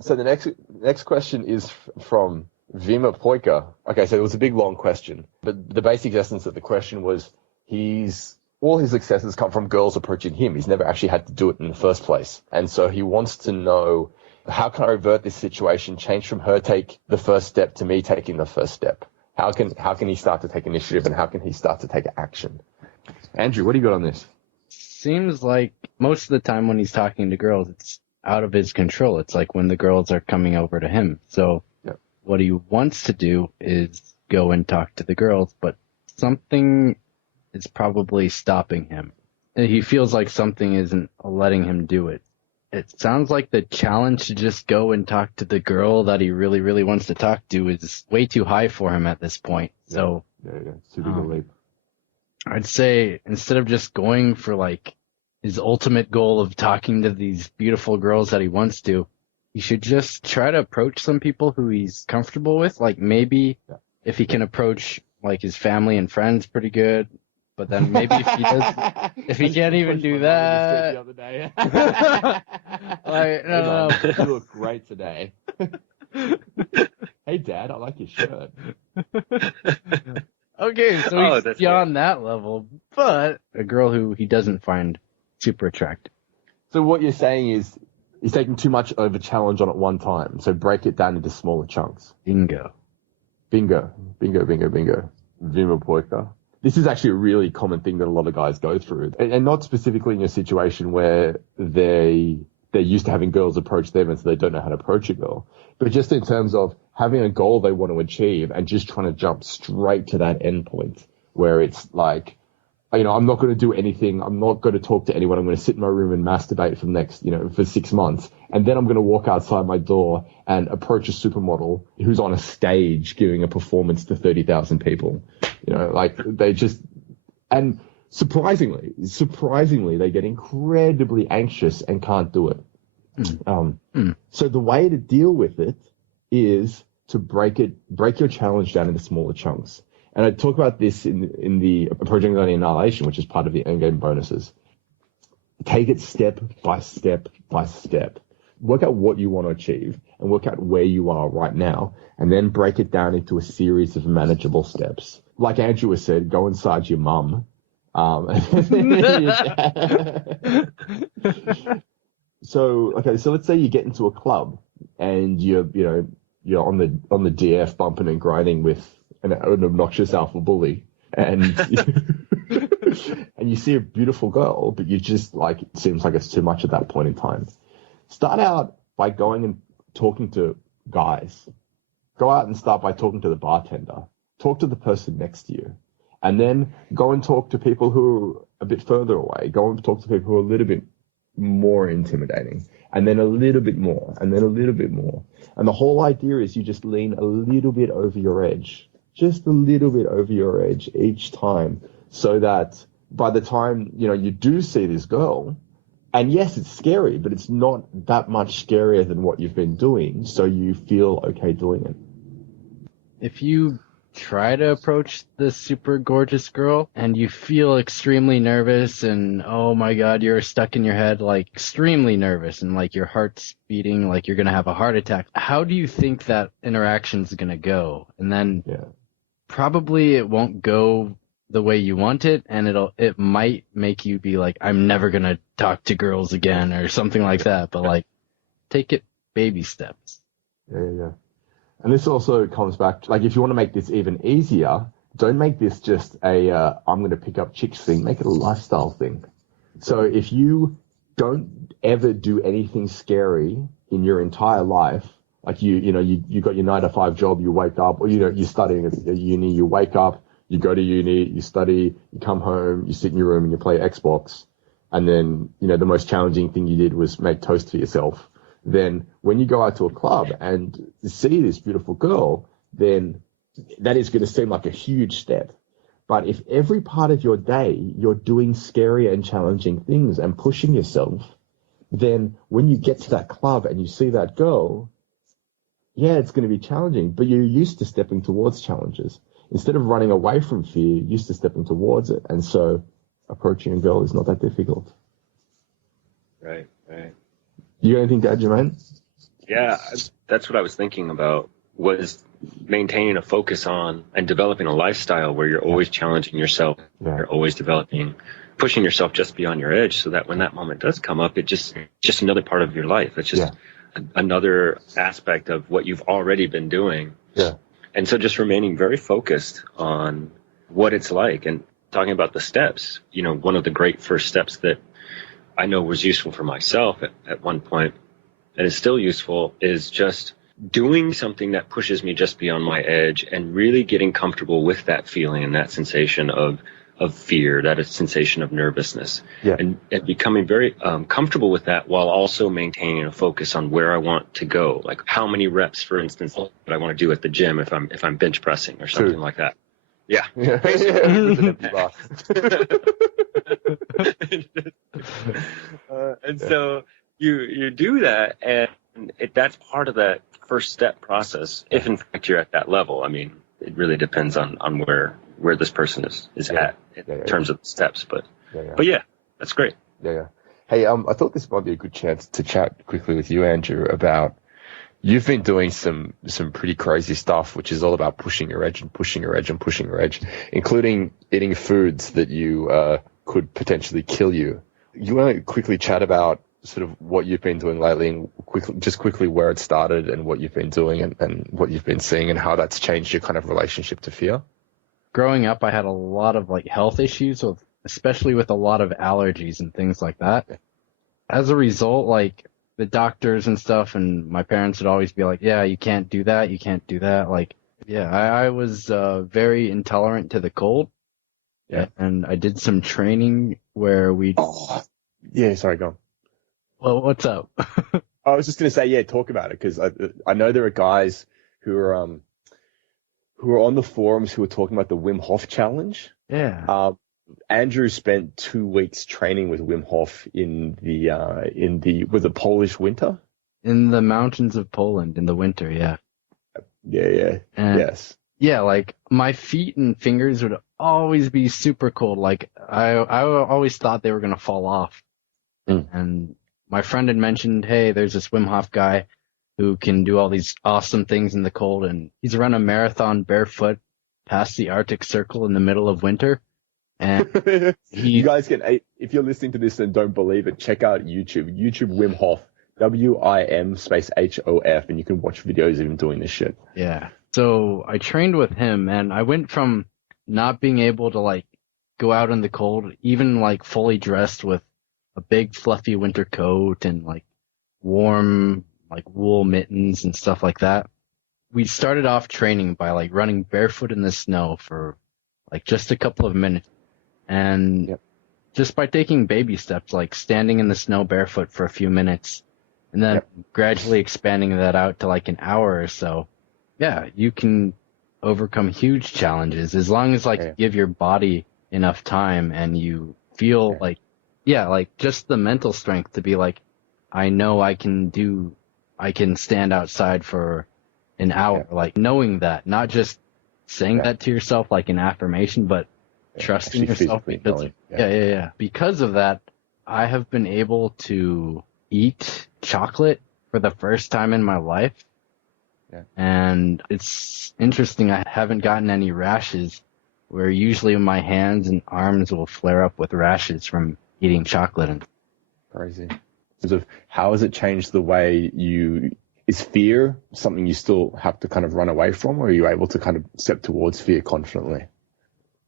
So the next question is from Vima Poika. Okay, so it was a big long question, but the basic essence of the question was all his successes come from girls approaching him. He's never actually had to do it in the first place. And so he wants to know, how can I revert this situation, change from her take the first step to me taking the first step? How can he start to take initiative, and how can he start to take action? Andrew, what do you got on this? Seems like most of the time when he's talking to girls, it's out of his control. It's like when the girls are coming over to him. So what he wants to do is go and talk to the girls, but something is probably stopping him. He feels like something isn't letting him do it. It sounds like the challenge to just go and talk to the girl that he really, really wants to talk to is way too high for him at this point. So it's too big a leap. I'd say instead of just going for like his ultimate goal of talking to these beautiful girls that he wants to, he should just try to approach some people who he's comfortable with. Like maybe if he can approach like his family and friends pretty good, but then maybe if he can't even do that. The other day. Like, no. You look great today. Hey, Dad, I like your shirt. Okay, so he's beyond that level, but a girl who he doesn't find super attractive. So what you're saying is he's taking too much of a challenge on at one time, so break it down into smaller chunks. Bingo. Vima Poika. This is actually a really common thing that a lot of guys go through, and not specifically in your situation where they're used to having girls approach them and so they don't know how to approach a girl, but just in terms of having a goal they want to achieve and just trying to jump straight to that end point where it's like, I'm not going to do anything. I'm not going to talk to anyone. I'm going to sit in my room and masturbate for the next, for 6 months. And then I'm going to walk outside my door and approach a supermodel who's on a stage giving a performance to 30,000 people. They just, and surprisingly, they get incredibly anxious and can't do it. So the way to deal with it is to break your challenge down into smaller chunks. And I talk about this in the Project Annihilation, which is part of the endgame bonuses. Take it step by step by step. Work out what you want to achieve and work out where you are right now, and then break it down into a series of manageable steps. Like Andrew has said, go inside your mum. So let's say you get into a club and you're on the DF bumping and grinding with an obnoxious alpha bully, and and you see a beautiful girl, but you just it seems like it's too much at that point in time. Start out by going and talking to guys. Go out and start by talking to the bartender. Talk to the person next to you, and then go and talk to people who are a bit further away. Go and talk to people who are a little bit more intimidating, and then a little bit more, and then a little bit more. And the whole idea is you just lean a little bit over your edge. Just a little bit over your edge each time, so that by the time, you do see this girl, and yes, it's scary, but it's not that much scarier than what you've been doing, so you feel okay doing it. If you try to approach this super gorgeous girl and you feel extremely nervous and, oh my God, you're stuck in your head, extremely nervous, and your heart's beating like you're going to have a heart attack, how do you think that interaction's going to go? And then probably it won't go the way you want it, and it might make you be like, I'm never going to talk to girls again or something like that. But take it baby steps. Yeah. And this also comes back to, if you want to make this even easier, don't make this just a I'm going to pick up chicks thing. Make it a lifestyle thing. So if you don't ever do anything scary in your entire life, you got your 9-to-5 job, you wake up, or you're studying at uni, you wake up, you go to uni, you study, you come home, you sit in your room and you play Xbox, and then the most challenging thing you did was make toast for yourself. Then when you go out to a club and see this beautiful girl, then that is going to seem like a huge step. But if every part of your day you're doing scary and challenging things and pushing yourself, then when you get to that club and you see that girl, it's going to be challenging, but you're used to stepping towards challenges. Instead of running away from fear, you're used to stepping towards it. And so approaching a girl is not that difficult. Right. You got anything to add, Jermaine? Yeah, that's what I was thinking about, was maintaining a focus on and developing a lifestyle where you're always challenging yourself, you're always pushing yourself just beyond your edge, so that when that moment does come up, it's just another part of your life. It's just another aspect of what you've already been doing. Yeah. And so just remaining very focused on what it's like, and talking about the steps, one of the great first steps that I know was useful for myself at one point, and is still useful, is just doing something that pushes me just beyond my edge and really getting comfortable with that feeling and that sensation of fear, that sensation of nervousness, and becoming very comfortable with that, while also maintaining a focus on where I want to go. Like how many reps, for instance, that I want to do at the gym if I'm bench pressing or something like that. Yeah. And so you do that, and that's part of that first step process. If in fact you're at that level, I mean, it really depends on where this person is at in terms of the steps. But yeah, that's great. Yeah. Hey, I thought this might be a good chance to chat quickly with you, Andrew, about, you've been doing some pretty crazy stuff, which is all about pushing your edge and pushing your edge and pushing your edge, including eating foods that you could potentially kill you. You want to quickly chat about sort of what you've been doing lately, and quickly where it started and what you've been doing and what you've been seeing and how that's changed your kind of relationship to fear? Growing up, I had a lot of like health issues, especially with a lot of allergies and things like that. As a result, like the doctors and stuff and my parents would always be like, yeah, you can't do that. You can't do that. Like, yeah, I was very intolerant to the cold. Yeah. And I did some training where Sorry, go on. Well, what's up? I was just going to say, talk about it, because I know there are guys who are on the forums who are talking about the Wim Hof challenge. Yeah. Andrew spent 2 weeks training with Wim Hof in the Polish winter? In the mountains of Poland in the winter, yeah. Yeah. Yes. Yeah, like my feet and fingers would always be super cold. Like I always thought they were going to fall off. And my friend had mentioned, hey, there's this Wim Hof guy who can do all these awesome things in the cold, and he's run a marathon barefoot past the Arctic Circle in the middle of winter. And you guys can, if you're listening to this and don't believe it, check out YouTube Wim Hof, WIM_HOF, and you can watch videos of him doing this shit. Yeah. So I trained with him, and I went from not being able to like go out in the cold, even like fully dressed with a big fluffy winter coat and like warm like wool mittens and stuff like that. We started off training by like running barefoot in the snow for like just a couple of minutes. And just by taking baby steps, like standing in the snow barefoot for a few minutes and then gradually expanding that out to like an hour or so. Yeah, you can overcome huge challenges as long as like you give your body enough time and you feel like just the mental strength to be like, I know I can stand outside for an hour, like knowing that, not just saying that to yourself like an affirmation, but trusting yourself. Because, because of that, I have been able to eat chocolate for the first time in my life. Yeah. And it's interesting, I haven't gotten any rashes, where usually my hands and arms will flare up with rashes from eating chocolate. Crazy. So how has it changed the way is fear something you still have to kind of run away from, or are you able to kind of step towards fear confidently?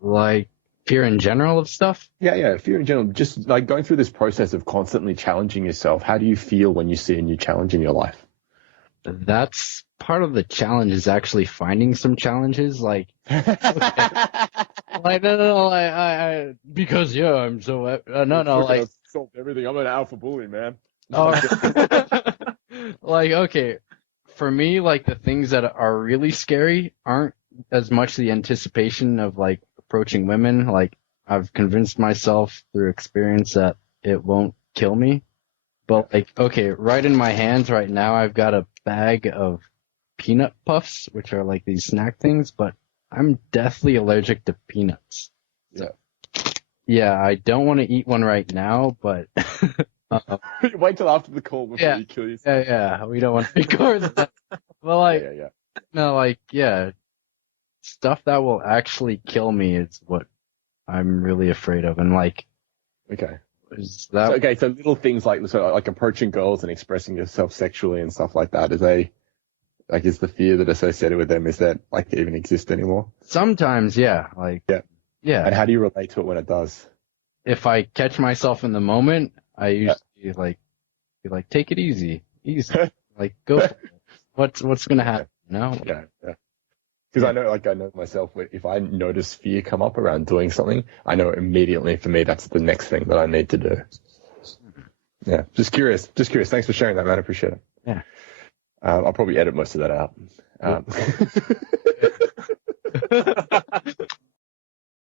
Like fear in general of stuff? Yeah, fear in general. Just like going through this process of constantly challenging yourself, how do you feel when you see a new challenge in your life? That's part of the challenge, is actually finding some challenges. Like, okay. Like no, because I'm so like solved everything. I'm an alpha bully, man. Like, okay, for me, like the things that are really scary aren't as much the anticipation of like approaching women. Like, I've convinced myself through experience that it won't kill me. But like, okay, right in my hands right now, I've got a bag of peanut puffs, which are like these snack things, but I'm deathly allergic to peanuts. Yeah, I don't want to eat one right now, but Wait till after the call before Yeah. you kill yourself. Yeah. We don't want to record that. Well, like, Yeah. no, like, yeah, stuff that will actually kill me is what I'm really afraid of. And like, Okay. is that So little things like approaching girls and expressing yourself sexually and stuff like that. Is the fear that associated with them, is that like even exist anymore? sometimes, yeah, like, yeah. And how do you relate to it when it does? If I catch myself in the moment, I usually like be like, take it easy, like go. For it. What's gonna happen? No. Yeah. Because I know myself, if I notice fear come up around doing something, I know immediately for me that's the next thing that I need to do. Yeah. Just curious. Thanks for sharing that, man. I appreciate it. Yeah. I'll probably edit most of that out.